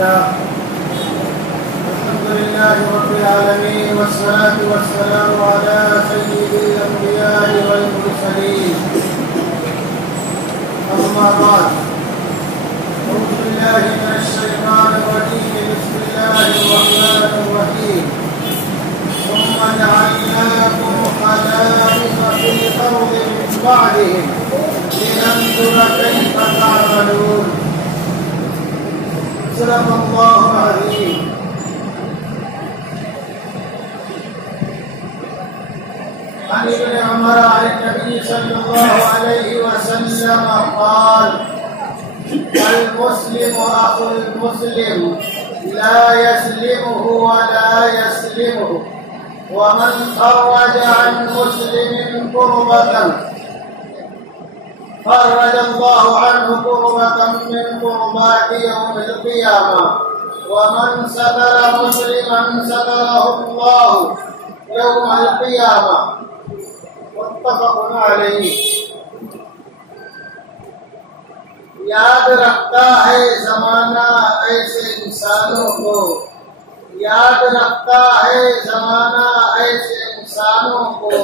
لله الحمد لله رب العالمين والصلاة والسلام على سيد الأنبياء والمرسلين أما بعد أعوذ بالله من الشيطان الرجيم بسم الله الرحمن الرحيم ثم جعلناكم خلائف في الأرض من بعدهم لننظر كيف تعملون صدق الله العظيم. عن ابن عمر عن النبي صلى الله عليه وسلم قال: المسلم أخو المسلم لا يسلمه ولا يسلمه، ومن فرج عن مسلم كربة فرج الله عنه كربة من كربات يوم القيامة، ومن ستر مسلما ستره الله يوم القيامة. متفق علیہ. یاد رکھتا ہے زمانہ ایسے انسانوں کو، یاد رکھتا ہے زمانہ ایسے انسانوں کو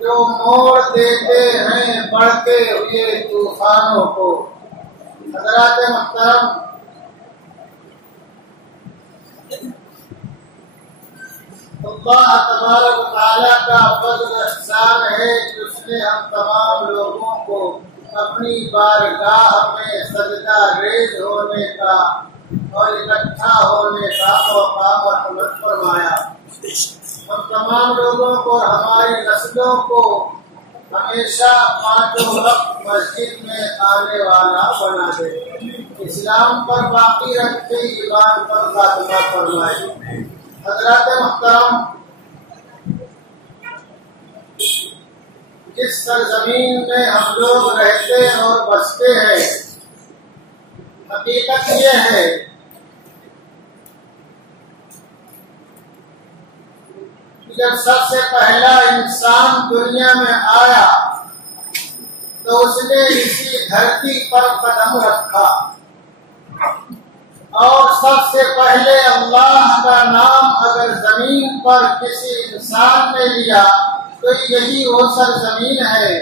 جو موڑ دیتے ہیں بڑھتے ہوئے طوفانوں کو. حضرات محترم، اللہ تبارک و تعالیٰ کا فضل احسان ہے کہ اس نے ہم تمام لوگوں کو اپنی بارگاہ میں سجدہ ریز ہونے کا اور اکٹھا ہونے کا موقع مرحمت فرمایا. ہم تمام لوگوں کو اور ہماری نسلوں کو ہمیشہ پانچوں وقت مسجد میں آنے والا بنا دے، اسلام پر باقی رکھتے ایمان پر خاتمہ فرمائے. حضرات محترم، جس سرزمین میں ہم لوگ رہتے اور بستے ہیں، حقیقت یہ ہے کہ جب سب سے پہلا انسان دنیا میں آیا تو اس نے اسی دھرتی پر قدم رکھا، اور سب سے پہلے اللہ کا نام اگر زمین پر کسی انسان نے لیا تو یہی وہ سرزمین ہے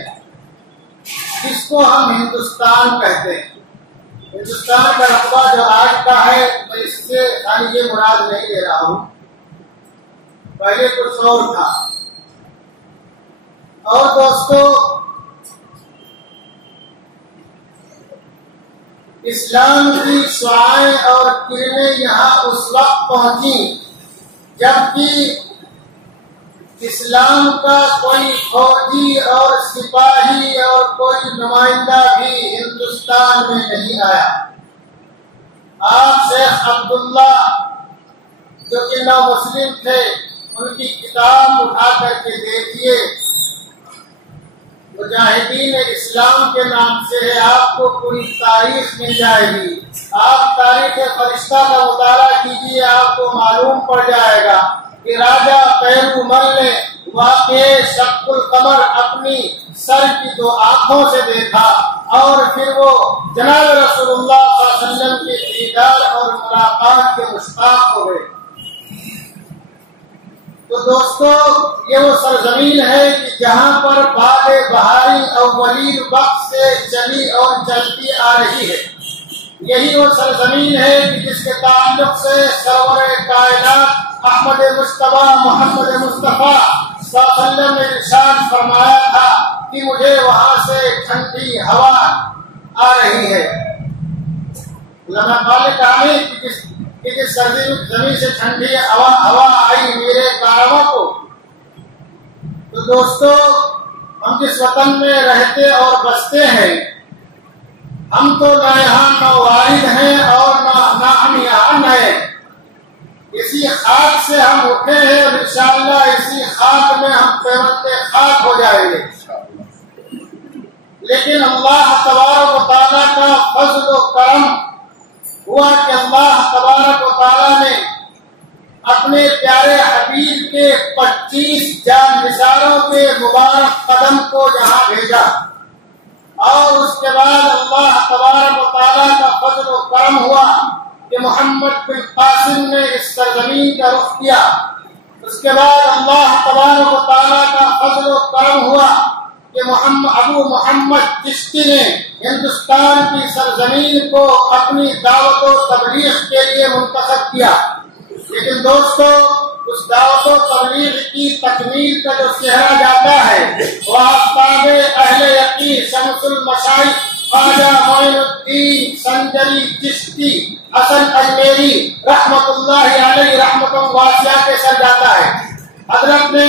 جس کو ہم ہندوستان کہتے ہیں. ہندوستان کا رقبہ جو آج کا ہے میں اس سے یہ مراد نہیں لے رہا ہوں، پہلے کچھ اور تھا. اور دوستو، اسلام کی شعائیں اور کرنیں یہاں اس وقت پہنچی جبکہ اسلام کا کوئی فوجی اور سپاہی اور کوئی نمائندہ بھی ہندوستان میں نہیں آیا. آپ شیخ عبداللہ جو کہ نو مسلم تھے، ان کی کتاب اٹھا کر کے دیکھیے، مجاہدین اسلام کے نام سے ہے، آپ کو پوری تاریخ مل جائے گی. آپ تاریخ فرشتہ کا مطالعہ کیجیے، آپ کو معلوم پڑ جائے گا کہ راجہ پیرومل نے واقع شق القمر اپنی سر کی دو آنکھوں سے دیکھا اور پھر وہ جناب رسول اللہ صلی اللہ علیہ وسلم کے دیدار اور ملاقات کے مشتاق ہو گئے. تو دوستو، یہ وہ سرزمین ہے کہ جہاں پر باد بہاری اولین وقت سے چلی اور چلتی آ رہی ہے. یہی وہ سرزمین ہے کہ جس کے تعلق سے سرور کائنات احمد مصطفیٰ محمد مصطفیٰ صلی اللہ علیہ وسلم نے ارشاد فرمایا تھا کہ مجھے وہاں سے ٹھنڈی ہوا آ رہی ہے. علماء قال کہانی کہ جس زمین سے ٹھنڈی ہوا آئی میرے کارواں کو. تو دوستو، ہم جس وطن میں رہتے اور بستے ہیں، ہم تو نہ یہاں نہ وارد ہیں اور نہ ہم یہاں نئے. اسی خاک سے ہم اٹھے ہیں اور انشاءاللہ اسی خاک میں ہم پیوند خاک ہو جائیں گے. لیکن اللہ تبارک و تعالیٰ کا فضل و کرم ہوا کہ اللہ تبارک و تعالیٰ نے اپنے پیارے حبیب کے 25 جان نثاروں کے مبارک قدم کو یہاں بھیجا، اور اس کے بعد اللہ تبارک و تعالیٰ کا فضل و کرم ہوا کہ محمد بن قاسم نے اس سرزمین کا رخ کیا۔ اس کے بعد اللہ تبارک و تعالیٰ کا فضل و کرم ہوا کہ ابو محمد چشتی نے ہندوستان کی سرزمین کو اپنی دعوت و تبلیغ کے لیے منتخب کیا۔ لیکن دوستو، اس دعوت و تبلیغ کی تکمیل کا جو چہرہ جاتا ہے وہ آفتاب اہل یقین شمس المشائخ خواجہ معین الدین سنجری چشتی حسن اجمیری رحمت اللہ علیہ رحمت واسعہ کے سر جاتا ہے۔ حضرت نے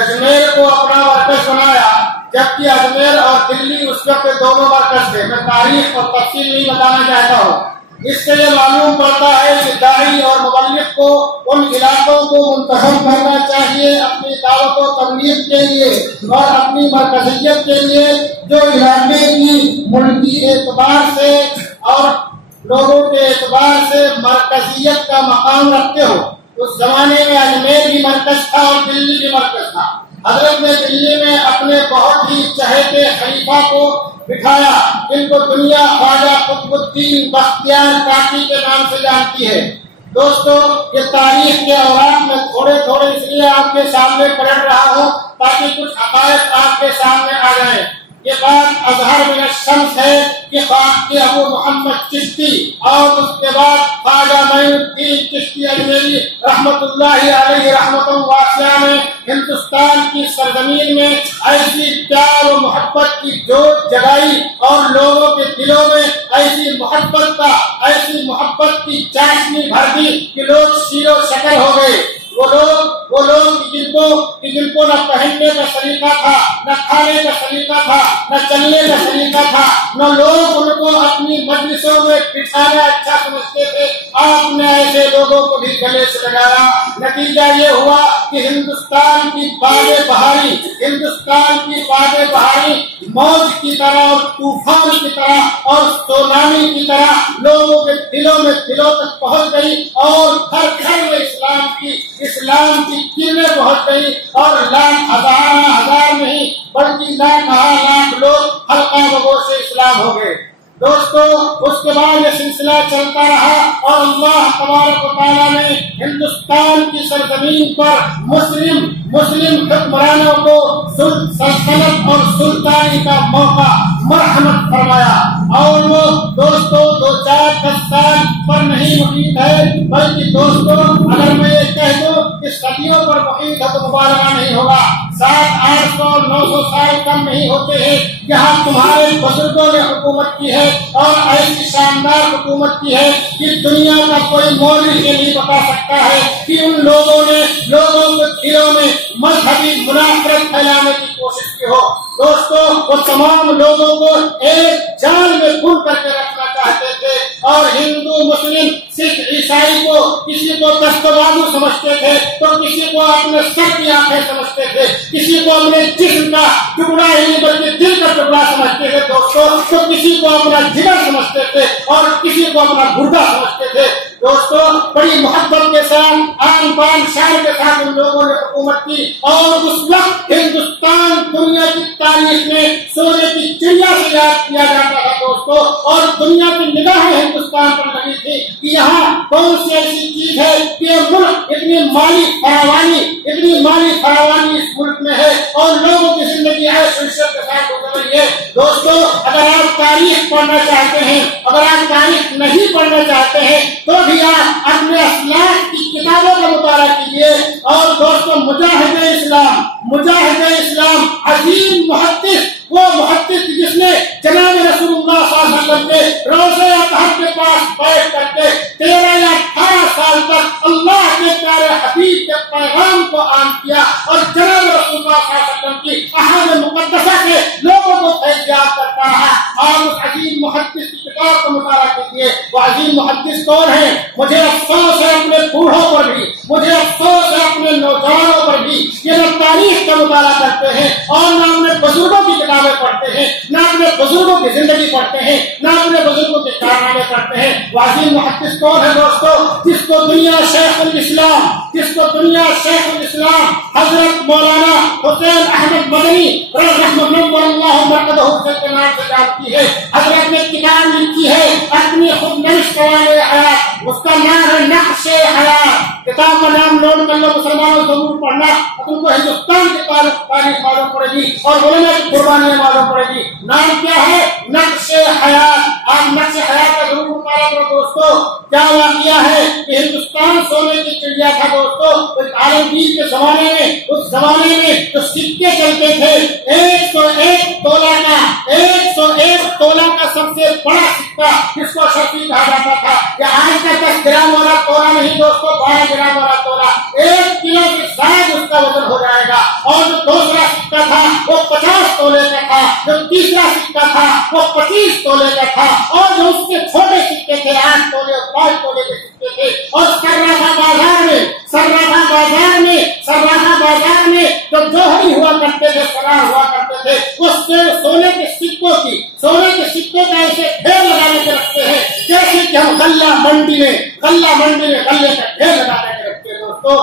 اجمیر کو اپنا مرکز بنایا، جبکہ اجمیر اور دلی اس وقت دونوں مرکز تھے۔ میں تاریخ اور تفصیل نہیں بتانا چاہتا ہوں۔ اس سے یہ معلوم پڑتا ہے کہ داعی اور مبلغ کو ان علاقوں کو منتخب کرنا چاہیے اپنی دعوت و تبلیغ کے لیے اور اپنی مرکزیت کے لیے، جو علاقے کی ملکی اعتبار سے اور لوگوں کے اعتبار سے مرکزیت کا مقام رکھتے ہو۔ اس زمانے میں اجمیر بھی مرکز تھا اور دلی بھی مرکز تھا۔ حضرت نے دلی میں اپنے بہت ہی چہیتے خلیفہ کو بٹھایا، جن کو دنیا خواجہ قطب الدین بختیار کاکی کے نام سے جانتی ہے۔ دوستو، یہ تاریخ کے اوراق میں تھوڑے تھوڑے اس لیے آپ کے سامنے پڑھ رہا ہوں تاکہ کچھ حقائق آپ کے سامنے آ جائیں۔ یہ بات اظہر من الشمس ہے کہ ابو محمد چشتی اور اس کے بعد خواجہ معین الدین چشتی اجمیری رحمت اللہ علیہ رحمت واسعہ نے ہندوستان کی سرزمین میں ایسی پیار و محبت کی جوت جگائی اور لوگوں کے دلوں میں ایسی محبت کی چاشنی بھر دی کہ لوگ شیر و شکر ہو گئے۔ وہ لوگ جن کو نہ پہننے کا سلیقہ تھا، نہ کھانے کا سلیقہ تھا، نہ چلنے کا سلیقہ تھا، نہ لوگ ان کو اپنی مجلسوں میں بٹھانا اچھا سمجھتے تھے، آپ نے ایسے لوگوں کو بھی گلے سے لگایا۔ نتیجہ یہ ہوا کہ ہندوستان کی بادیں موج کی طرح اور طوفان کی طرح اور سونامی کی طرح لوگوں کے دلوں تک پہنچ گئی اور گھر گھر میں اسلام کی کرنیں پہنچ گئی اور ہزار نہیں بلکہ لاکھ لوگ حلقہ بگو سے اسلام ہو گئے۔ دوستو، اس کے بعد یہ سلسلہ چلتا رہا اور اللہ تبارک و تعالیٰ نے ہندوستان کی سرزمین پر مسلم حکمرانوں کو سلطنت اور سلطانی کا موقع مرحمت فرمایا، اور وہ دوستو 2-4-10 سال پر نہیں محیط ہے، بلکہ دوستو اگر میں یہ کہہ دوں کہ صدیوں پر محیط ہے تو مبالغہ نہیں ہوگا۔ 700-800-900 سال کم نہیں ہوتے ہیں جہاں تمہارے بزرگوں نے حکومت کی ہے اور ایسی شاندار حکومت کی ہے کہ دنیا کا کوئی مولوی یہ نہیں بتا سکتا ہے کہ ان لوگوں نے لوگوں کے دلوں میں مذہبی منافرت پھیلانے کی کوشش کی ہو۔ دوستو، وہ تمام لوگوں کو ایک جال میں بند کر کے رکھنا چاہتے تھے اور ہندو مسلم سکھ عیسائی کو کسی کو دستبازو سمجھتے تھے تو کسی کو اپنے سر کی آنکھیں سمجھتے تھے، کسی کو اپنے جسم کا ٹکڑا ہی نہیں بلکہ دل کا ٹکڑا سمجھتے تھے دوستو، تو کسی کو اپنا جگر سمجھتے تھے اور کسی کو اپنا گردہ سمجھتے تھے۔ دوستو، بڑی محبت کے ساتھ آن بان شان کے ساتھ ان لوگوں نے حکومت کی اور اس وقت ہندوستان دنیا کی تاریخ میں سونے کی چڑیا سے یاد کیا جاتا ہے دوستو، اور دنیا کی نگاہیں ہندوستان پر لگی تھی کہ یہاں کون سی ایسی چیز ہے کہ ملک اتنی مالی فراوانی اس ملک میں ہے اور لوگوں کی زندگی عیش و عشرت کے ساتھ گزر رہی ہے۔ دوستو، اگر آپ تاریخ پڑھنا چاہتے ہیں، اگر آپ تاریخ نہیں پڑھنا چاہتے ہیں تو بھی آپ اپنے اسلاف کی کتابوں کا مطالعہ کیجیے۔ اور دوستو، مجاہد اسلام عظیم محدث، وہ محدث جس نے جناب رسول اللہ صلی اللہ علیہ وسلم کے روضہ اطہر کے پاس بیٹھ کر کے 13 یا 18 سال تک اللہ کے پیارے حبیب کے پیغام کو عام کیا اور جناب رسول اللہ صلی اللہ علیہ وسلم کی احادیث مقدسہ سے لوگوں کو فیضیاب کرتا رہا۔ آپ اس عظیم محدث کی کتاب کو مطالعہ کیجیے۔ وہ عظیم محدث کون ہے؟ مجھے افسوس ہے اپنے بوڑھوں پر بھی، مجھے افسوس ہے اپنے نوجوانوں پر بھی، یہ نہ تاریخ کا مطالعہ کرتے ہیں اور نہ اپنے بزرگوں کی کتابیں پڑھتے ہیں، نہ اپنے بزرگوں کی زندگی پڑھتے ہیں، نہ اپنے بزرگوں کے کارنامے کرتے ہیں۔ وہ عظیم محدث کون ہے دوستو؟ جس کو دنیا شیخ الاسلام حضرت مولانا حسین احمد مدنی رحمہ اللہ مرکزہ کے نام سے جانتی ہے۔ حضرت نے کتاب لکھی ہے اپنی خود نوشت قوانِ حیات اس کا نام ہے نقش حیات. کتاب کا نام نوٹ کر لو مسلمانوں، ضرور پڑھنا. تم کو ہندوستان کی تاریخ معلوم پڑے گی اور بولنا کی قربانیاں معلوم پڑے گی. نام کیا ہے؟ نقش حیات. آپ نقش حیات کا ضرور مطالعہ کرو دوستو. کیا واقعہ ہے کہ ہندوستان سونے کی چڑیا تھا دوستو. عالمگیر کے زمانے میں، اس زمانے میں جو سکے چلتے تھے 101 تولہ کا، 101 تولہ کا سب سے بڑا سکہ جس کو شفیع کہا جاتا تھا. یہ آج کا 10 گرام والا تولہ نہیں دوستو، 12 گرام والا تولہ. 1 کلو کے شاید اس کا وزن ہو جائے گا. اور جو دوسرا سکہ تھا وہ 50 تولے کا تھا. جو تیسرا سکہ تھا وہ 25 تولے کا تھا. اور جو اس کے چھوٹے سکے تھے 8 تولے اور 5 تولے کے سکے تھے. اور سرافہ بازار میں جو جوہری ہوا کرتے تھے، سرار ہوا کرتے تھے، وہ سونے کے سکوں کا ایسے ڈھیر لگا کے رکھتے ہیں جیسے کہ ہم غلہ منڈی میں غلے کا ڈھیر لگا کے رکھتے ہیں دوستو.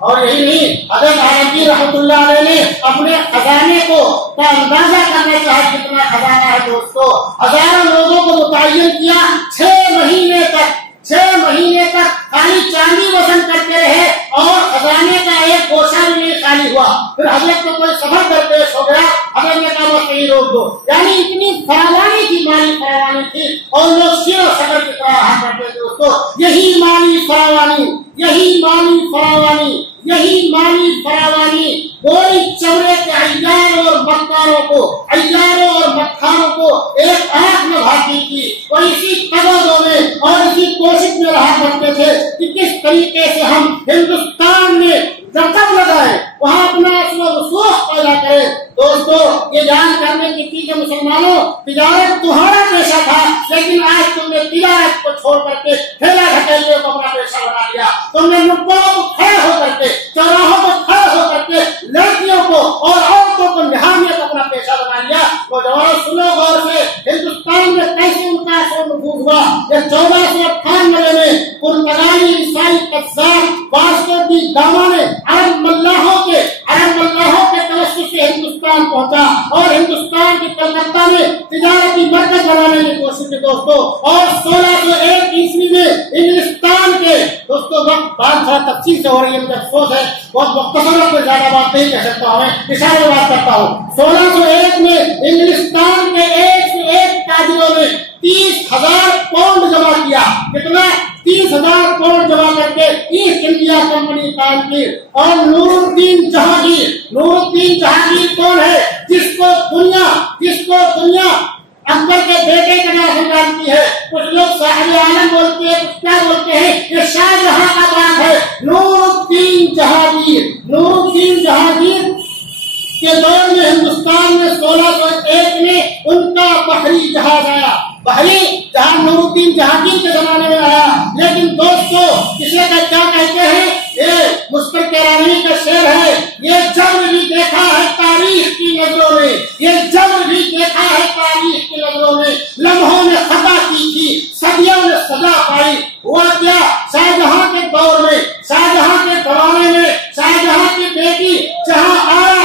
اور یہی نہیں، حضرت عالمگیر رحمۃ اللہ علیہ نے اپنے خزانے کو کا اندازہ کرنا چاہا کتنا خزانہ ہے دوستو. ہزاروں لوگوں کو متعین کیا. 6 مہینے تک خالی چاندی وزن کرتے رہے اور خزانے کا ایک گوشہ بھی نہیں خالی ہوا. پھر حضرت کو کوئی سفر درپیش ہو گیا، حضرت نے کہا بس یہی روک دو. یعنی اتنی فراوانی کی مالی فراوانی تھی اور لوگ سیر و صدر کی طرح رہا کرتے تھے دوستو. یہی مالی فراوانی کوئی چمڑے کے عیاروں اور مکھانوں کو ایک آنکھ میں بھاتی تھی. اور اسی قدروں میں اور اسی کوشش میں رہا کرتے تھے کہ کس طریقے سے ہم ہندوستان میں رقم لگائے، وہاں اپنا اصل و رسوخ پیدا کرے. دوستو یہ جان کرنے کی چیز مسلمانوں، تجارت تمہارا پیشہ تھا، لیکن آج تم نے تجارت کو چھوڑ کر کے ٹھیلا ڈھکیلے کو اپنا پیشہ بنا لیا. تم نے نقطوں کو کھڑے ہو کر کے، چوراہوں کو کھڑے ہو کر کے لڑکیوں کو اور عورتوں کو نہانے کو اپنا پیشہ بنا لیا. وہ جوان سنو غور سے، ہندوستان میں کیسے ان کا اثر نفوذ ہوا. یہ 1498 میں پرتگالی عیسائی قذاب واسکو دی گاما نے عرب ملاحوں کے توسط سے ہندوستان پہنچا اور ہندوستان کے کلکتہ میں تجارتی مرکز بنانے کی کوشش کی دوستو. اور 1601 عیسوی میں انگلستان کے دوستو بات تھوڑا تفصیل سے ہو رہی ہے، مجھے افسوس ہے، بہت مختصر کوئی زیادہ بات نہیں کہہ سکتا ہوں، میں اشارے بات کرتا ہوں. 1601 میں انگلستان کے ایک سے ایک تاجروں نے 30,000 پاؤنڈ جمع کیا. کتنا؟ 30,000 پاؤنڈ جمع کر کے ایسٹ انڈیا کمپنی قائم کی. اور نور الدین جہانگیر کون ہے؟ جس کو دنیا اکبر کے بیٹے کے نام سے جانتی ہے. کچھ لوگ صاحب عالم بولتے ہیں، کچھ کیا بولتے ہیں، یہ شاہ جہاں کا بات ہے. نور الدین جہانگیر کے دور میں ہندوستان میں 1601 میں ان کا بحری جہاز آیا. بحری جہاز نور الدین جہانگیر کے زمانے میں آیا. لیکن دوستو کسی کا کیا کہتے ہیں، یہ مشکل کرانی کا شعر ہے، یہ جنگ بھی دیکھا ہے تاریخ کی نظروں میں، لمحوں نے خطا کی تھی، صدیوں نے سزا پائی. ہوا کیا؟ شاہجہاں کے دور میں، شاہجہاں کے زمانے میں، شاہجہاں کی بیٹی جہاں آیا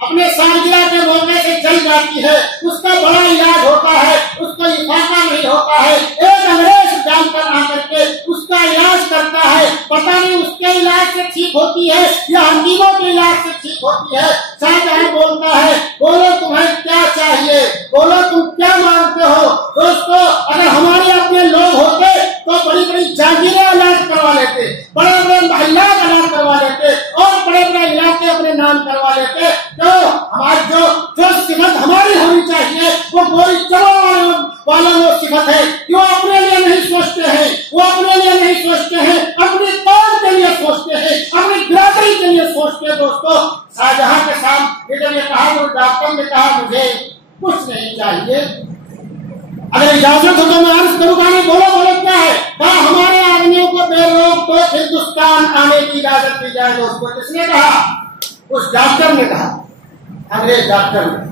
اپنے سالگرہ کے موقع سے جل جاتی ہے، اس کا بڑا علاج ہوتا ہے، اس کو افاقہ نہیں ہوتا ہے. ایک انگریز ڈاکٹر آ کر کے اس کا علاج کرتا ہے، پتہ نہیں اس کے علاج سے ٹھیک ہوتی ہے یا حکیموں کے علاج سے ٹھیک ہوتی ہے. شاہجہاں بولتا ہے، بولو تمہیں کیا چاہیے، بولو تم کیا مانگتے ہو. دوستو اگر ہمارے اپنے لوگ ہوتے تو بڑی بڑی جاگیریں علاج کروا لیتے، بڑے بڑے محلات علاج کروا لیتے اور بڑے بڑے علاقے اپنے نام کروا لیتے. ہماری جو صفت ہماری ہونی چاہیے وہ گولی چلو والا وہ صفت ہے. کیوں اپنے لیے نہیں سوچتے ہیں؟ وہ اپنے لیے نہیں سوچتے ہیں، اپنی قوم کے لیے سوچتے ہیں، اپنی برادری کے لیے سوچتے ہیں. دوستو شاہجہاں کے سامنے جب یہ کہا تو ڈاکٹر نے کہا مجھے کچھ نہیں چاہیے، اگر اجازت ہو تو میں عرض کروں گا. نہیں بولو کیا ہے؟ کہا ہمارے آدمیوں کو بے روک تو ہندوستان آنے کی اجازت دی جائے. دوستو کس نے کہا؟ اس ڈاکٹر نے کہا، انگریز ڈاکٹر نے.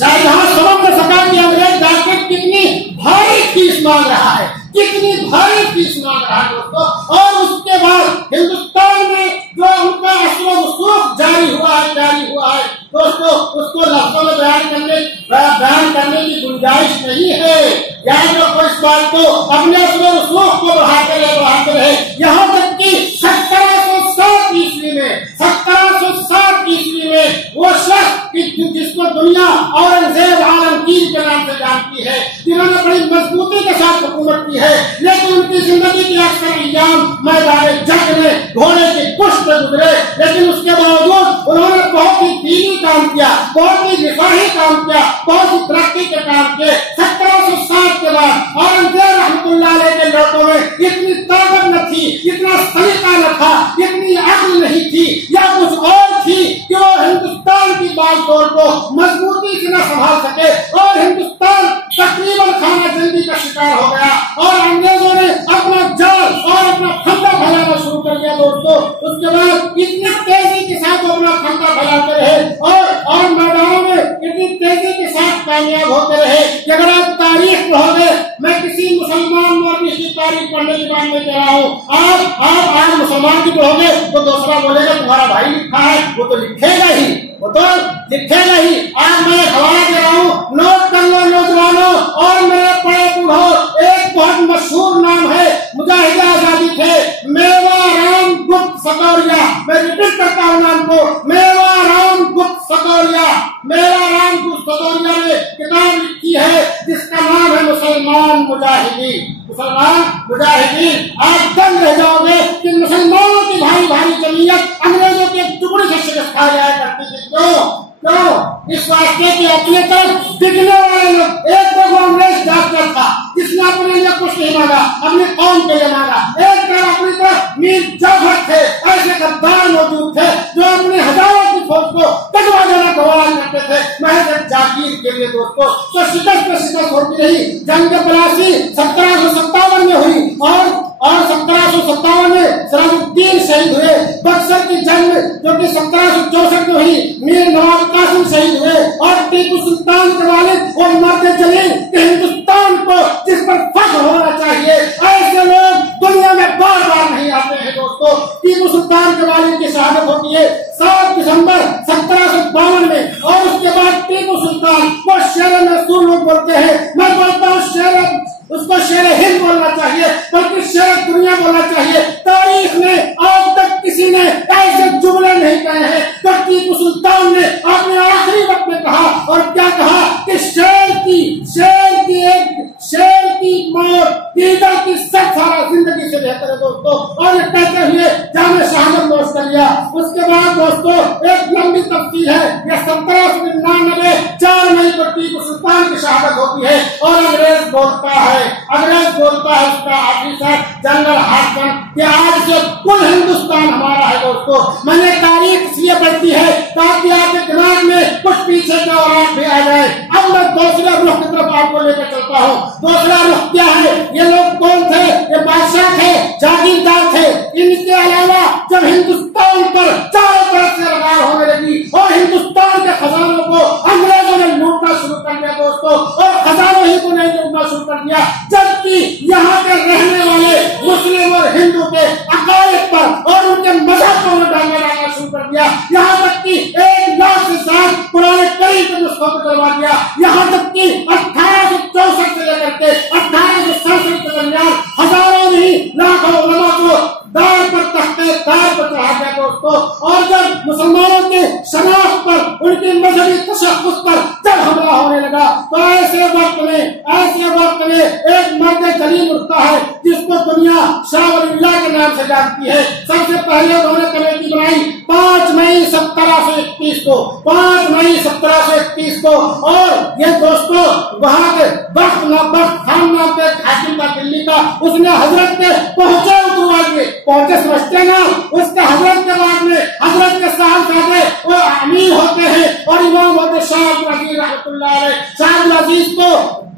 شاہجہاں سمجھ نہ سکا کہ انگریز ڈاکٹر کتنی بھاری فیس مانگ رہا ہے، دوستو. اور اس کے بعد ہندوستان میں جو ان کا اثر و رسوخ جاری ہوا ہے دوستوں اس کو لفظوں میں بیان کرنے کی گنجائش نہیں ہے. یعنی جو کوئی اس بات کو اپنے رسوخ کو بڑھاتے رہے یہاں تک کہ 1707 عیسوی میں وہ شخص جس کو دنیا اورنگزیب عالمگیر کے نام سے جانتی ہے، جنہوں نے بڑی مضبوطی کے ساتھ حکومت کی ہے، لیکن ان کی زندگی کے اکثر ایام میدان جنگ میں گھوڑے کی پشت پہ گزرے، لیکن اس کے باوجود انہوں نے بہت ہی دینی کام کیا، بہت ہی دفاعی کام کیا، بہت ہی ترقی کے کام کیے. 1707 کے بعد اورنگزیب رحمۃ اللہ علیہ کے لوگوں میں اتنی طاقت نہ تھی، اتنا سلیقہ نہ تھا، اتنی عقل نہیں تھی یا کچھ اور تھی کہ وہ ہندوستان کی بات طور کو مضبوطی سے نہ سنبھال سکے اور ہندوستان تقریباً خانہ جنگی کا شکار ہو گیا اور انگریزوں نے اپنا جال اور اپنا پھندا پھیلانا شروع کر دیا. دوستوں اس کے بعد اتنی تیزی کے ساتھ اپنا پھندا پھیلاتے رہے اور میدانوں میں اتنی تیزی کے ساتھ کامیاب ہوتے رہے کہ اگر آپ تاریخ پڑھو گے، میں کسی مسلمان مولوی کی تاریخ پڑھنے کی بات نہیں کر رہا ہوں، آپ آج مسلمان کی پڑھو گے تو دوسرا بولے گا تمہارا بھائی لکھا ہے، وہ تو لکھے گا ہی. آج میں حوالہ دے رہا ہوں، نوٹ کر لو نوجوانوں اور میرے بڑے بوڑھوں، ایک بہت مشہور نام ہے، مجاہد آزادی تھے، میوا رام گپت سکوریا. میں ریپیٹ کرتا ہوں نام کو، میوا رام گپت سکوریا. میوا رام گپت سکوریا نے کتاب لکھی ہے جس کا نام ہے مسلمان مجاہدین. آپ دنگ رہ جاؤ گے کہ مسلمانوں کی بھاری جمعیت انگریزوں کے ایک ٹکڑے سے شکست کھا جایا کرتی تھی. کیوں؟ اس واسطے کہ اپنے طرف دکھنے والے لوگ، ایک تو وہ انگریز ڈاکٹر تھا جس نے اپنے لیے کچھ نہیں مانگا، اپنی قوم کے لیے مانگا. ایک طرف اپنی طرف میر جعفر تھے، ایسے غدار موجود تھے جو اپنے ہزاروں کی فوج کو تجوا دینا گوارا کرتے تھے محض ایک جاگیر کے لیے. دوستوں تو شکست پہ شکست ہوتی رہی. جنگ پلاسی 1757 میں ہوئی اور 1757 میں سراج الدین شہید ہوئے. بکسر کی جنگ جو کہ 1764 میں ہوئی، میر نواب قاسم شہید ہوئے اور ٹیپو سلطان کے والد اور مرد جلیل کہ ہندوستان کو جس پر فخر ہونا چاہیے ایسے لوگ دنیا میں بار بار نہیں آتے ہیں. دوستوں ٹیپو سلطان کے والد کی شہادت ہوتی ہے 7 دسمبر 1752 میں اور اس کے بعد ٹیپو سلطان وہ شیر منصور لوگ بولتے ہیں، میں بولتا ہوں اس کو شیر ہند بولنا چاہیے بلکہ شیر دنیا بولنا چاہیے. تاریخ میں آج تک کسی نے ایسے جملے نہیں کہے ہیں تو ٹیپو سلطان نے اپنے آخری وقت میں کہا. اور کیا کہا کہ شیر کی موت دیگر کی سب سارا زندگی سے بہتر ہے. دوستوں اور یہ کہتے ہوئے جامع شہادت نوش کر لیا. اس کے بعد دوستوں ایک لمبی تفصیل ہے. یہ 1799 4 مئی کو ٹیپو سلطان کی شہادت ہوتی ہے اور انگریز بولتا ہے اس کا آفیسر جنرل ہارٹن کہ آج سے کل ہندوستان ہمارا ہے. دوستوں میں نے تاریخ اس لیے پڑھتی ہے تاکہ آپ کے دماغ میں کچھ پیچھے کا اور بھی آ جائے. اب میں دوسرے رخ کی طرف آپ کو لے کر چلتا ہوں. دوسرا رخ کیا ہے؟ یہ لوگ کون تھے؟ یہ بادشاہ تھے، جاگیردار تھے. ان کے علاوہ جب ہندوستان پر چاروں طرف سے لگار ہونے لگی اور ہندوستان کے خزانوں کو انگریزوں نے لوٹنا شروع کر دیا. دوستوں اور خزانوں ہی کو نہیں لوٹنا شروع کر دیا جبکہ یہاں کے رہنے والے مسلم اور ہندو کے عقائد پر اور ان کے مذہب پر ڈالنا شروع کر دیا. یہاں تک کہ 1 لاکھ سے زیادہ قرآن کریم کے نسخوں کو کروا دیا. یہاں تک کہ 1864 سے لے کر کے 1867 کے درمیان ہزاروں نہیں لاکھوں علماء کو دار پر چڑھا دیا. دوستوں اور جب مسلمانوں کے شناخت پر ان کی مذہبی تشخص پر جب حملہ ہونے لگا تو ایسے وقت میں ایک مرد جلیل اٹھتا ہے جس کو دنیا شاہ ولی اللہ کے نام سے جانتی ہے. سب سے پہلے انہوں نے کمیٹی بنائی 5 مئی 1731 کو اور یہ دوستوں وہاں کے بخت خان نام کے حاکم کا دلی کا اس نے حضرت کے پہنچے سمجھتے نا اس کے حضرت کے بعد میں حضرت کے صاحبزادے وہ امیر ہوتے ہیں اور امام ہوتے شاہ عبدالعزیز رحمۃ اللہ علیہ. شاہ عبدالعزیز کو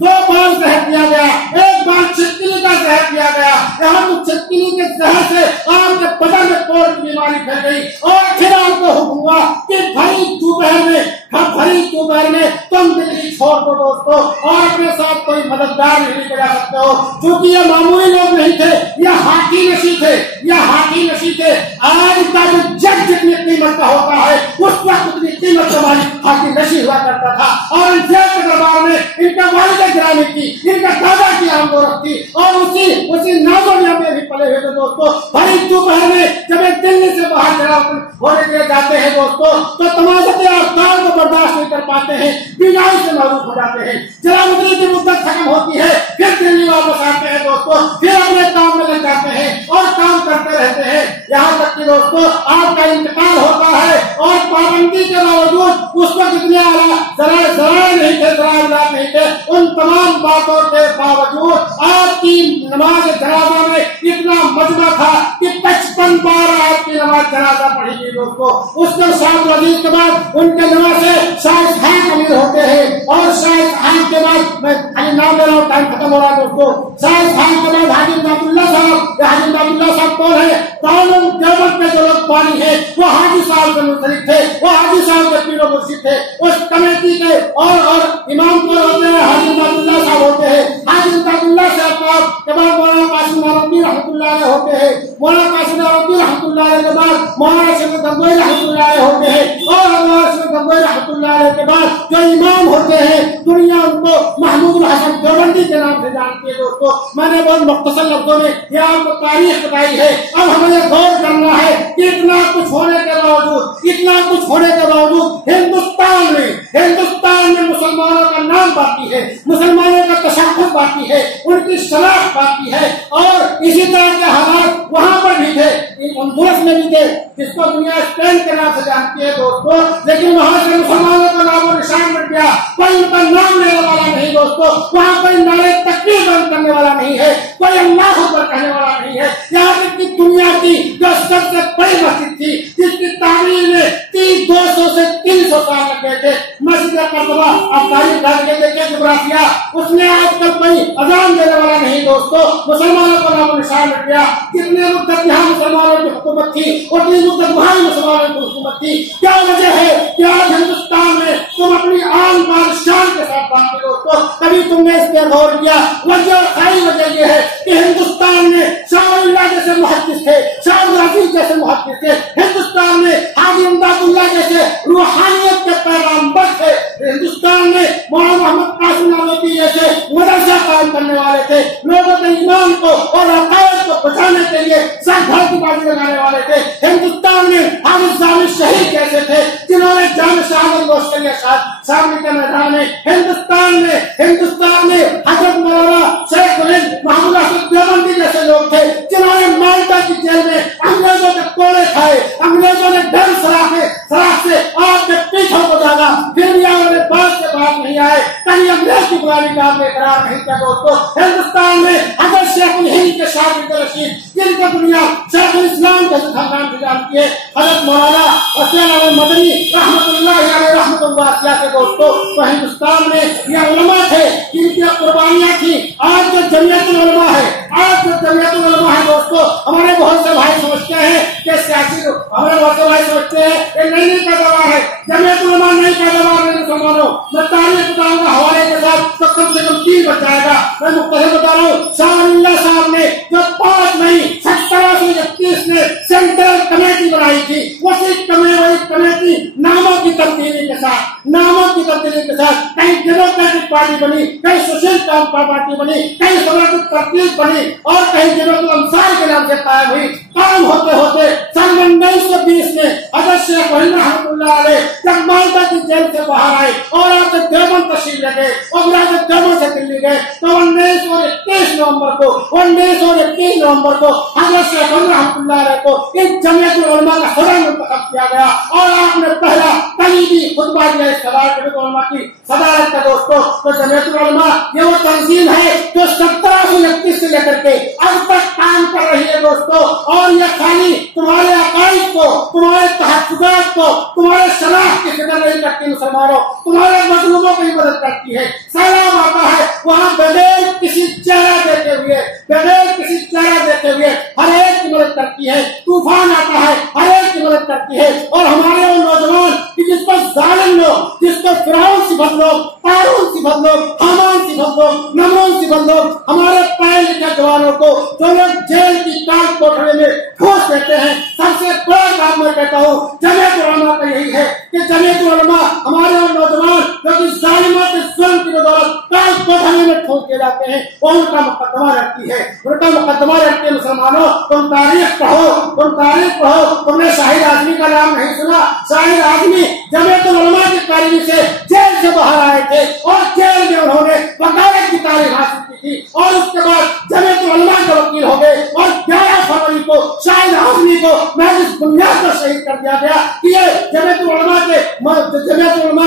2 بار زہر دیا گیا، ایک بار چھتکلی کا زہر دیا گیا. یہاں تو چھتکلی کے زہر سے آپ کے بدن میں کوڑ کی بیماری پھیل گئی اور پھر آپ کو حکم ہوا کہ بھری دوپہر میں تم دلی چھوڑ دو دوستوں اور اپنے ساتھ کوئی مددگار اشارہ نہیں لگا سکتے ہو، کیونکہ یہ معمولی لوگ نہیں تھے، یہ ہاتھی نشی تھے، یہ ہاتھی نشی تھے۔ آج کا جو جج جتنی قیمت کا ہوتا ہے اس وقت اتنی قیمت کا مالک ہاتھی نشی ہوا کرتا تھا، اور ان کے دربار میں ان کا والد گرامی کی، ان کا دادا کی آمد و رفت تھی، اور اسی نازوں میں بھی پلے ہوئے تھے دوستوں۔ بھری دوپہر میں جب ایک دلی سے باہر چڑھا ہونے کے لیے جاتے ہیں دوستوں تو تماشے آفتاب کو برداشت نہیں کر پاتے ہیں، بیماری سے معروف ہو جاتے ہیں۔ جلا وطنی کی مدت ختم ہوتی ہے، پھر دلی واپس آتے ہیں دوستوں، پھر اپنے کام میں لگ جاتے ہیں اور کام کرتے رہتے ہیں، یہاں تک کہ دوستوں آپ کا انتقال ہوتا ہے، اور پابندی کے باوجود اس وقت اتنے ذرائع نہیں تھے، ذرائع نہیں تھے، ان تمام باتوں کے باوجود آپ کی نماز جنازہ میں اتنا مجمع تھا کہ 55 بار آپ کی نماز جنازہ پڑھی گئی دوستوں۔ اس کے ساتھ عزیز کے بعد ان کے نماز سے شاہ اسحاق امیر ہوتے ہیں، اور شاہ اسحاق کے بعد میں نام لے رہا ہوں، ٹائم ختم ہو رہا ہے دوستوں۔ شاہ اسحاق کے بعد حاجی عبداللہ صاحب، حاجی عبداللہ صاحب کون ہے؟ دارالعلوم دیوبند کے جو لوگ بانی ہیں وہ حاجی صاحب سے منسلک تھے، وہ حاجی صاحب کے پیر و مرشد تھے۔ اس کمیٹی کے اور امام کون ہوتے ہیں؟ حاجی عبداللہ صاحب ہوتے ہیں۔ حاجی عبداللہ صاحب کے بعد مولانا قاسم نانوتوی رحمۃ اللہ علیہ ہوتے ہیں، مولانا قاسم نانوتوی رحمۃ اللہ علیہ کے بعد مولانا شمس گنگوئی رحمۃ اللہ علیہ ہوتے ہیں، اور مولانا شمس گنگوئی رحمۃ اللہ علیہ کے بعد جو امام ہوتے ہیں دنیا ان کو محمود الحسن دیوبندی کے نام سے جانتی ہے دوستوں۔ میں نے بہت مختصر لفظوں میں یہ آپ کو تاریخ بتائی ہے، اب ہمیں غور کرنا ہے کہ اتنا کچھ ہونے کے باوجود ہندوستان میں مسلمانوں کا نام باقی ہے، مسلمانوں کا تشخص باقی ہے، ان کی شناخت باقی ہے، اور اسی طرح کے حالات وہاں پر بھی تھے، ملک میں بھی تھے، جس کو دنیا اسپین کے نام سے جانتی ہے دوستوں، لیکن وہاں سے مسلمانوں کا نام و نشان مٹ گیا، کوئی ان کا نام لینے والا نہیں دوستوں، وہاں کوئی نعرے تکبیر بند کرنے والا نہیں ہے، کوئی اللہ اکبر کہنے والا نہیں ہے۔ یہاں تک کہ دنیا کی جو سب سے بڑی مسجد تھی، جس کی تعمیر میں 200 سے 300 سال لگ گئے تھے، مسجد قرطبہ، آپ تاریخ ڈال کے دیکھیں جغرافیہ، اس نے آج تک کوئی اذان دینے والا نہیں دوستوں، مسلمانوں کا نام و نشان مٹ گیا۔ کتنے مدت یہاں مسلمانوں کی حکومت تھی، اتنی مدت وہاں مسلمانوں کی حکومت تھی۔ کیا وجہ ہے کہ آج ہندوستان میں تم اپنی آن بادشاہ کے ساتھ بات دوستوں، کبھی تم نے اس پہ غور کیا؟ وجہ خالی وجہ یہ ہے کہ ہندوستان میں شاہ اللہ جیسے محدث تھے، شاہ العزیز جیسے محدث تھے، ہندوستان میں حاجی امداد اللہ جیسے روحانیت کے پیغامبر تھے، ہندوستان میں مولانا محمد قاسم نانوتوی جیسے مدرسہ قائم کرنے والے تھے، لوگوں کے ایمان کو اور عقائد کو بچانے کے لیے سر دھڑ کی بازی لگانے والے تھے۔ ہندوستان میں حافظ ظاہر شہید جیسے تھے جنہوں نے جان شہادت گوش کے لیے سامنے کے میدان میں ہندوستان میں حضرت مولانا شیخ محمود حسن دیوبندی جیسے لوگ تھے جنہوں نے مالٹا کی جیل میں انگریزوں کے کوڑے کھائے، انگریزوں نے ڈر سراخ سے آپ کے پیچھوں کو جانا، پھر بھی انہوں نے بات سے بات نہیں آئے، کہیں انگریز کی غلامی کا اقرار نہیں کیا دوستوں۔ ہندوستان میں حضرت شیخ الہند کے شاگرد رشید، جن کو دنیا شیخ الاسلام کے خاندان سے جانتی ہے، حضرت مولانا حسین احمد مدنی رحمۃ اللہ علیہ رحمۃ اللہ کے دوستوں، تو ہندوستان میں یہ علماء تھے جن کی قربانیاں تھی۔ آج جو جمعیت العلماء ہے دوستوں، ہمارے بہت سے بھائی سمجھتے ہیں کہ ہمارے بہت سے بھائی سمجھتے ہیں کہ نئی پیداوار ہے، جمعیت العلماء نئی پیداوار نہیں مسلمانوں۔ میں تاریخ بتاؤں گا حوالے کے ساتھ تو کم سے کم 3 بچ جائے گا۔ میں مختصر بتا رہا ہوں، شاہ اللہ صاحب نے جو 5 مئی 1731 میں سینٹرل کمیٹی بنائی تھی، وہی کمیٹی ناموں کی تبدیلی کے ساتھ کہیں ڈیموکریٹک پارٹی بنی، کہیں سوشل پارٹی بنی، کہیں سماجی ترتیب بنی، اور کہیں جنرل انصار کے نام سے قائم ہوئی۔ قائم ہوتے ہوتے سن 1920 میں حضرت شیخ وحید رحمۃ اللہ علیہ جب مالٹا کی جیل سے باہر آئے اور آپ سے دیوبند تشریف لے گئے اور دیوبند سے دلی گئے، تو 1921 نومبر کو حضرت شیخ وحید رحمۃ اللہ علیہ کو اس جمعیت العلماء کا صدر منتخب کیا گیا، اور آپ نے پہلا کلیدی خطبہ دیا اس جمعیت العلماء کی صدارت کا دوستوں۔ تو جمعیت العلماء یہ وہ تنظیم ہے جو 1731 سے لے کر کے اب تک کام کر رہی ہے دوستوں، اور یہ خالی تمہارے عقائد کو، تمہارے تحفظات کو، تمہارے شناخت کی فکر نہیں کرتی مسلمانوں، تمہارے مظلوموں کی مدد کرتی ہے۔ سیلاب آتا ہے وہاں بغیر کسی چہرہ دیتے ہوئے ہر ایک کی مدد کرتی ہے۔ طوفان آتا ہے ہر ایک کی مدد کرتی ہے. اور ہمارے وہ نوجوان کہ جس کو ظالم لوگ، جس کو فرعون صفت لوگ، قارون صفت لوگ، حامان صفت لوگ، نمرود صفت لوگ، ہمارے پڑھے لکھے جوانوں کو جو لوگ جیل کی ٹانگ کوٹھڑے میں ٹھوس دیتے ہیں، سب سے بڑا کام میں کہتا ہوں جمعیت علماء کا یہی ہے کہ جمعیت علماء ہمارے وہ نوجوان جو کہ ظالموں کے ظلم کی بدولت ٹانگ کوٹھڑے میں ٹھوس دیے جاتے ہیں، وہ ان کا مقدمہ رکھتی ہے. ان کا مقدمہ رکھتے ہیں. مسلمانوں تم تاریخ پڑھو، تم تاریخ پڑھو. تم نے شاہد آزمی کا نام نہیں سنا؟ شاہد آزمی جمعیت علماء کی تعلیم سے جیل سے باہر آئے تھے اور جیل میں انہوں نے وکالت کی تعلیم حاصل کی تھی اور اس کے بعد جمعیت علماء کا وکیل ہو گئے. اور 11 فروری کو شاہد آزمی کو محض اس بنیاد پر شہید کر دیا گیا کہ یہ جمعیت علماء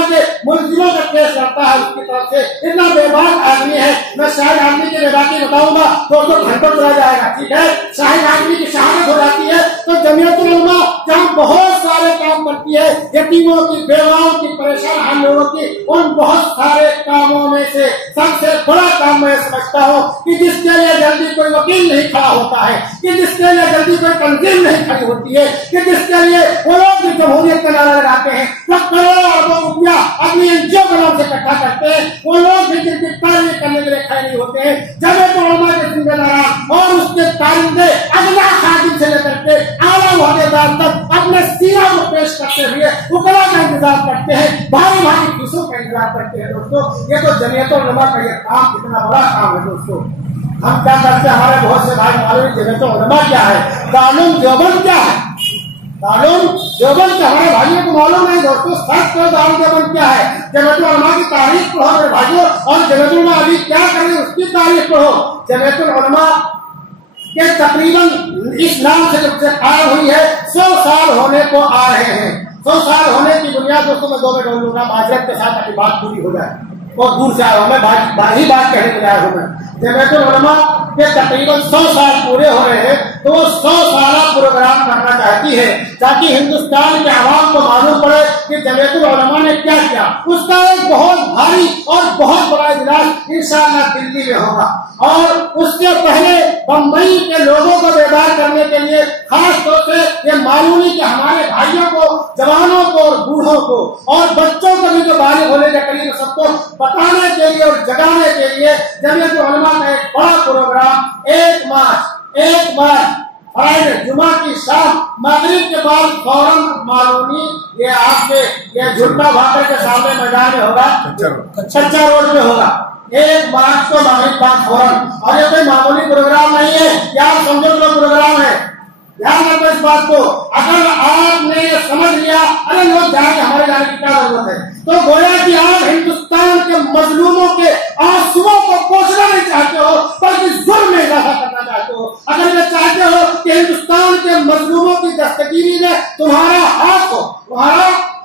کے ملزموں کا کیس لڑتا ہے. اس کی طرف سے اتنا بے باک آدمی ہے. میں شاہد آزمی کے بے باکی بتاؤں گا تو گھنٹوں چلا جائے گا. ٹھیک ہے، شاہد آزمی کی شہادت ہو جاتی ہے تو جمعیت علماء جہاں بہت سارے کام کرتی ہے، یتیموں کی، بیواؤں کی، پریشان حال لوگوں کی، ان بہت سارے کاموں میں سے سب سے بڑا کام میں سمجھتا ہوں کہ جس کے لیے جلدی کوئی وکیل نہیں کھڑا ہوتا ہے، کہ جس کے لیے جلدی کوئی تنظیم نہیں کھڑی ہوتی ہے، کہ جس کے لیے وہ لوگ بھی جمہوریت کا نعرہ لگاتے ہیں، وہ کروڑوں اربوں روپیہ اپنی NGO کے نام سے اکٹھا کرتے ہیں، وہ لوگ بھی جن کی تعلیم کرنے کے لیے کھڑے نہیں ہوتے ہیں. جمعیت علماء کے ذمہ داران اور اس کے تائندے ادنا خادم سے لے کر کے اعلیٰ عہدیدار تک اپنے سیرہ کو پیش کرتے ہوئے وکلا کا انتظار کرتے ہیں، بھاری بھاری فیسوں کا انتظار کرتے ہیں. دوستوں یہ تو جمعیت علماء کا یہ کام کتنا بڑا کام ہے. دوستوں ہم کیا کرتے ہیں؟ ہمارے بہت سے بھائی معلوم جمعیت علماء کیا ہے، دارالعلوم دیوبند کیا ہے. دارالعلوم دیوبند کے ہمارے بھائیوں کو معلوم نہیں. دوستوں سچ تو دارالعلوم دیوبند کیا ہے. جمعیت علماء کی تاریخ پڑھو میرے بھائیوں، اور جمعیت علماء ابھی کیا کر رہے ہیں اس کی تاریخ پڑھو. جمعیت علماء کہ تقریباً اس نام سے جب سے قائم ہوئی ہے 100 سال ہونے کو آ رہے ہیں. 100 سال ہونے کی بنیاد دوستوں میں 2 منٹ ڈھونڈوں گا معذرت کے ساتھ اپنی بات پوری ہو جائے. بہت دور سے آیا ہوں میں، بات کہنے کے آیا ہوں میں. جمعیت العلماء کے تقریباً 100 سال پورے ہو رہے ہیں تو وہ 100 سالہ پروگرام کرنا چاہتی ہے تاکہ ہندوستان کے عوام کو معلوم پڑے کہ جمعیت العلماء نے کیا کیا. اس کا ایک بہت بھاری اور بہت بڑا اجلاس انشاءاللہ دلی میں ہوگا. اور اس سے پہلے بمبئی کے لوگوں کو بیدار کرنے کے لیے خاص طور سے یہ معلومی کہ ہمارے بھائیوں کو، جوانوں کو اور بوڑھوں کو اور بچوں کو بھی جو بالغ ہونے کے قریب سب کو بتانے کے لیے اور جگانے کے لیے جمعیت علماء کا ایک بڑا پروگرام 1 مارچ فرائیڈے جمعہ کی شام مغرب کے بعد فوراً معلومی یہ آپ کے یہ جھٹا بھاٹر کے سامنے میدان میں ہوگا، چچا روڈ میں ہوگا. 1 مارچ کو مغرب بعد فوراً. اور یہ کوئی معمولی پروگرام نہیں ہے، کیا آپ سمجھو جو پروگرام ہے. یاد رکھو اس بات کو. اگر آپ نے یہ سمجھ لیا ارے لوگ جائیں گے، ہمارے جانے کی کیا ضرورت ہے، تو گویا کہ آپ ہندوستان کے مظلوموں کے آنسوؤں کو پوچھنا نہیں چاہتے ہو بلکہ ظلم میں اضافہ کرنا چاہتے ہو. اگر یہ چاہتے ہو کہ ہندوستان کے مظلوموں کی دستگیری میں تمہارا ہاتھ ہو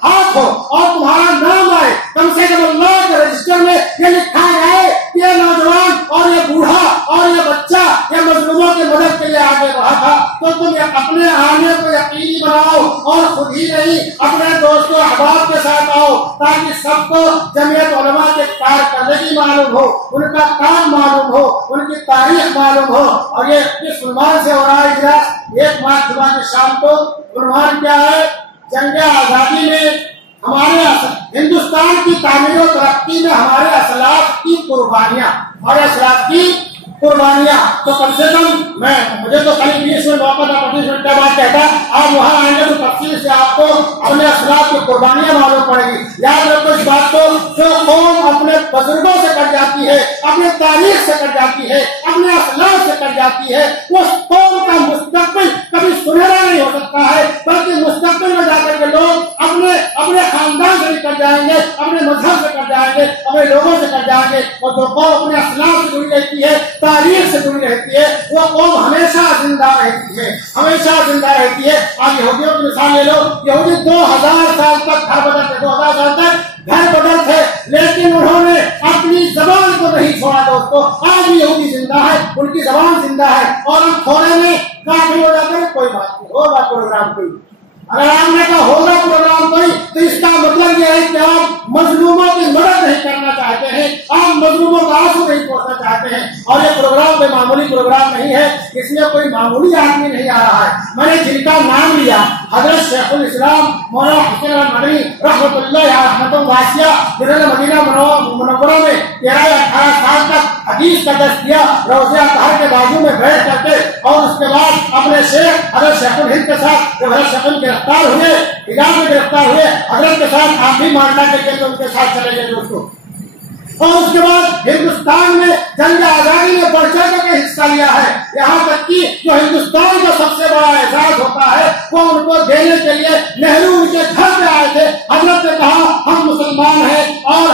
اور تمہارا نام آئے، کم سے کم اللہ کے رجسٹر میں یہ لکھا جائے کہ یہ نوجوان اور یہ بوڑھا اور یہ بچہ یہ مظلوموں کی مدد کے لیے آگے بڑھا تھا، تو تم اپنے آنے کو یقینی بناؤ اور خود ہی نہیں اپنے دوستوں احباب کے ساتھ آؤ تاکہ سب کو جمعیت علماء کے کارکردگی معلوم ہو، ان کا کام معلوم ہو، ان کی تاریخ معلوم ہو. اور یہ کس عنوان سے ہو رہا ہے اجلاس 1 مارچ جمعہ کی شام کو؟ عنوان کیا ہے؟ جنگ آزادی میں ہمارے ہندوستان کی تعمیر و ترقی میں ہمارے اسلاف کی قربانیاں، ہمارے اسلاف کی قربانیاں. تو کم سے کم مجھے تو خالی 20 میں موقع تھا 25 منٹ کا بات کہتا، آپ وہاں آئیں گے تو تفصیل سے آپ کو اپنے اسلاف کی قربانیاں معلوم پڑے گی. یاد رکھو اس بات کو، جو قوم اپنے بزرگوں سے کٹ جاتی ہے، اپنے تاریخ سے کٹ جاتی ہے، اپنے اسلاف سے کٹ جاتی ہے، اس قوم کا مستقبل کبھی سنہرا نہیں ہو سکتا ہے، بلکہ مستقبل میں جا کر کے لوگ اپنے خاندان سے کٹ جائیں گے، اپنے مذہب سے کٹ جائیں گے، اپنے لوگوں سے کٹ جائیں گے. اور جو قوم اپنے اسلاف سے جڑی رہتی ہے، تاریخ سے جڑی رہتی ہے، وہ قوم ہمیشہ زندہ رہتی ہے، ہمیشہ زندہ رہتی ہے. آج یہودیوں کی مثال لے لو. یہودی 2000 سال تک گھر بدل تھے، 2000 سال تک گھر بدل تھے، لیکن انہوں نے اپنی زبان کو نہیں چھوڑا. دوستو آج بھی یہودی زندہ ہے، ان کی زبان زندہ ہے. اور ہم تھوڑے میں کافی ہو جاتے ہیں، کوئی بات نہیں، ہوگا پروگرام کوئی. اگر آپ نے کہا ہوگا پروگرام کوئی تو اس کا مطلب یہ ہے کہ آپ مظلوموں کی مدد نہیں کرنا چاہتے ہیں، آپ مظلوموں کا آنسو نہیں پہنچنا چاہتے ہیں. اور یہ پروگرام کوئی معمولی پروگرام نہیں ہے، اس میں کوئی معمولی آدمی نہیں آ رہا ہے. میں نے جن کا نام لیا حضرت شیخ الاسلام مولانا حسین مدنی رحمۃ اللہ رحمۃ واسعہ، جنہوں نے مدینہ منورہ میں 13-18 سال تک حدیث کا درس دیا، روضہ اطہر کے بازو میں بیٹھ کر کے، اور اس کے بعد اپنے شیخ حضرت شیخ الہند کے ساتھ جب حضرت شیخ گرفتار ہوئے، حجاز میں گرفتار ہوئے، حضرت کے ساتھ آپ بھی مانتا کے ان کے ساتھ چلے گئے دوستوں. اور اس کے بعد ہندوستان میں جنگ آزادی میں بڑھ چڑھ کر کے حصہ لیا ہے، یہاں تک کہ جو ہندوستان کا سب سے بڑا اعزاز ہوتا ہے وہ ان کو دینے کے لیے نہرو ان کے گھر پہ آئے تھے. حضرت نے کہا ہم مسلمان ہیں اور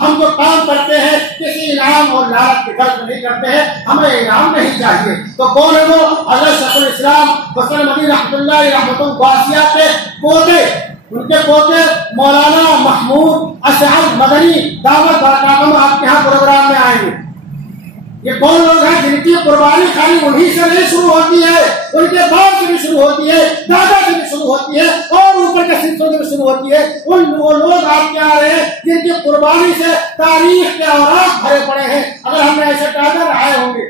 ہم جو کام کرتے ہیں کسی انعام اور لالچ کی خرچ نہیں کرتے ہیں، ہمیں انعام نہیں چاہیے. تو کون ہے وہ؟ حضرت شیخ الاسلام حسین مدنی رحمۃ اللہ رحمۃ واسعہ کے پوتے، ان کے پوتے مولانا محمود اسعد مدنی دعوت برکاتہم آپ کے یہاں پروگرام میں آئیں گے. یہ کون لوگ ہیں جن کی قربانی خالی انہی سے نہیں شروع ہوتی ہے، ان کے باپ سے بھی شروع ہوتی ہے، دادا سے بھی شروع ہوتی ہے، اور اوپر کے سلسلوں سے بھی شروع ہوتی ہے. وہ لوگ آپ کے آ رہے ہیں جن کی قربانی سے تاریخ کے اوراق بھرے پڑے ہیں. اگر ہم نے ایسے ٹاگر رہے ہوں گے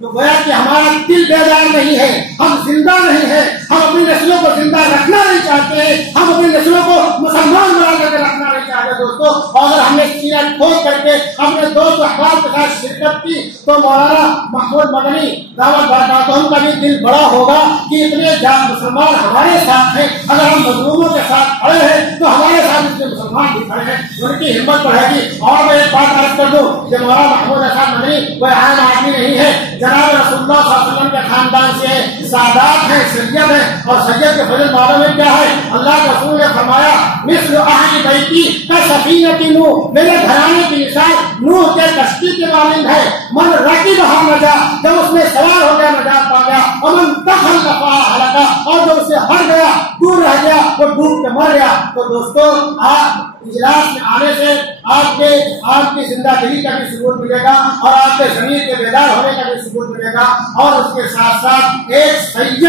تو گویا کہ ہمارا دل بیدار نہیں ہے، ہم زندہ نہیں ہیں، ہم اپنی نسلوں کو زندہ رکھنا نہیں چاہتے ہیں، ہم اپنی نسلوں کو مسلمان بنا کر کے رکھنا نہیں چاہتے دوستوں. اور اگر ہم نے سینہ کھول کر کے اپنے دوست احباب کے ساتھ شرکت کی تو مولانا محمود مدنی دعوت برکاتہم کا بھی دل بڑا ہوگا کہ اتنے مسلمان ہمارے ساتھ ہیں. اگر ہم مظلوموں کے ساتھ کھڑے ہیں تو ہمارے ساتھ اتنے مسلمان بھی کھڑے ہیں، ان کی ہمت بڑھے گی. اور میں ایک بات عرض کر دوں کہ مولانا محمود اسعد مدنی کوئی عام آدمی نہیں ہے، جناب رسول اللہ صلی اللہ علیہ وسلم کے خاندان سے ہے، سادات ہیں، سید ہیں. اور سید کے فضل معلوم ہے کیا ہے؟ اللہ کے رسول نے فرمایا مثل اہل بیتی کسفینۃ نوح، میرے گھرانے کی مثال نوح کے کشتی کے مانند ہے. من رکبھا نجا، جب اس میں سوار ہو گیا نجات پا گیا. ومن تخلف ہلکا، اور جب اسے ہٹ گیا دور رہ گیا وہ ڈوب کے مر گیا. تو دوستوں آپ اجلاس میں آنے سے آپ کی زندہ دلی کا بھی ثبوت ملے گا، اور آپ کے ضمیر کے بیدار ہونے کا بھی ثبوت ملے گا. اور اس کے ساتھ ساتھ ایک سید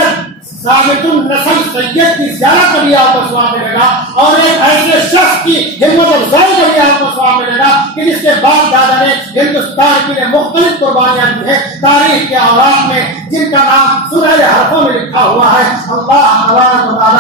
ثابت النسل سید کی زیارت کا بھی آپ کو ثواب ملے گا، اور ایک ایسے شخص کی ہمت افزائی کا بھی آپ کو ثواب ملے گا کہ جس کے باپ دادا نے ہندوستان کے لیے مختلف قربانیاں دی ہیں تاریخ کے اوراق میں، جن کا نام سورہ حرفوں میں لکھا ہوا ہے. اللہ